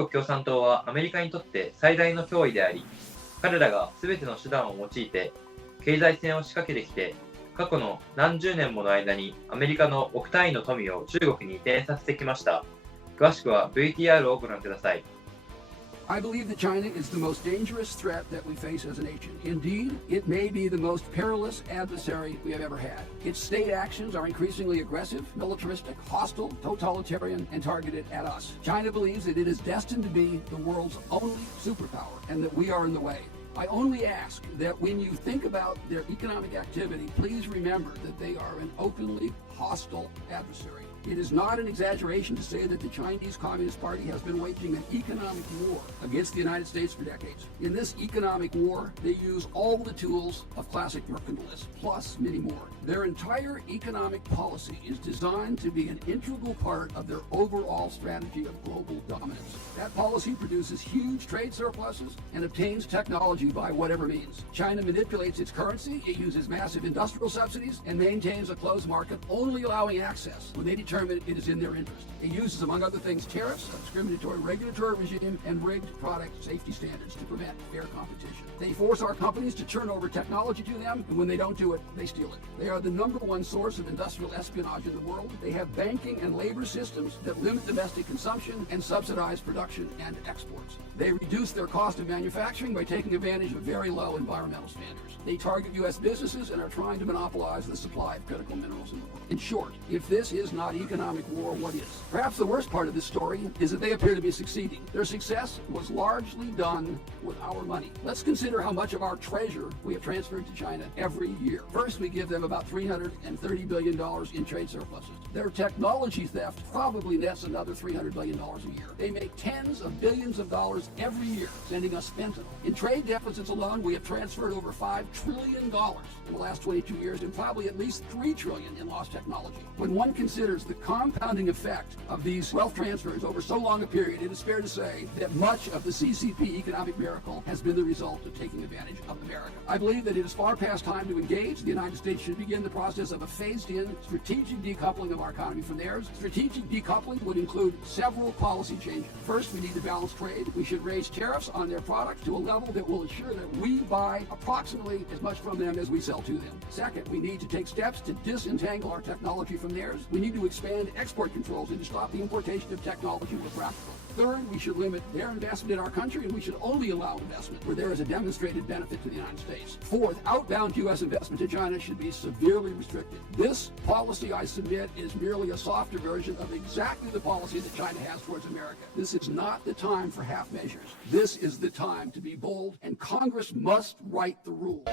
国共産党はアメリカにとって最大の脅威であり、彼らが全ての手段を用いて経済戦を仕掛けてきて、過去の何十年もの間にアメリカの億単位の富を中国に移転させてきました。詳しくは VTR をご覧ください。I believe that China is the most dangerous threat that we face as a nation. Indeed, it may be the most perilous adversary we have ever had. Its state actions are increasingly aggressive, militaristic, hostile, totalitarian, and targeted at us. China believes that it is destined to be the world's only superpower and that we are in the way. I only ask that when you think about their economic activity, please remember that they are an openly hostile adversary. It is not an exaggeration to say that the Chinese Communist Party has been waging an economic war against the United States for decades. In this economic war, they use all the tools of classic mercantilism, plus many more. Their entire economic policy is designed to be an integral part of their overall strategy of global dominance. That policy produces huge trade surpluses and obtains technology by whatever means. China manipulates its currency, it uses massive industrial subsidies, and maintains a closed market, only allowing access when they determine it is in their interest. It uses, among other things, tariffs, a discriminatory regulatory regime, and rigged product safety standards to prevent fair competition. They force our companies to turn over technology to them, and when they don't do it, they steal it. They are the number one source of industrial espionage in the world. They have banking and labor systems that limit domestic consumption and subsidize production and exports. They reduce their cost of manufacturing by taking advantage of very low environmental standards. They target U.S. businesses and are trying to monopolize the supply of critical minerals in the world. In short, if this is not economic war, what is? Perhaps the worst part of this story is that they appear to be succeeding. Their success was largely done with our money. Let's consider how much of our treasure we have transferred to China every year. First, we give them about $330 billion in trade surpluses. Their technology theft probably nets another $300 billion a year. They make tens of billions of dollars every year, sending us fentanyl. In trade deficits alone, we have transferred over $5 trillion in the last 22 years and probably at least $3 trillion in lost technology. When one considers the compounding effect of these wealth transfers over so long a period, it is fair to say that much of the CCP economic miracle has been the result of taking advantage of America. I believe that it is far past time to engage. The United States should begin the process of a phased-in strategic decoupling of our economy from theirs. Strategic decoupling would include several policy changes. First, we need to balance trade. We should raise tariffs on their products to a level that will ensure that we buy approximately as much from them as we sell to them. Second, we need to take steps to disentangle our technology from theirs. We need to expand export controls and to stop the importation of technology where practical. Third, we should limit their investment in our country, and we should only allow investment where there is a demonstrated benefit to the United States. Fourth, outbound U.S. investment to China should be severely restricted. This policy, I submit, is merely a softer version of exactly the policy that China has towards America. This is not the time for half measures. This is the time to be bold, and Congress must write the rules.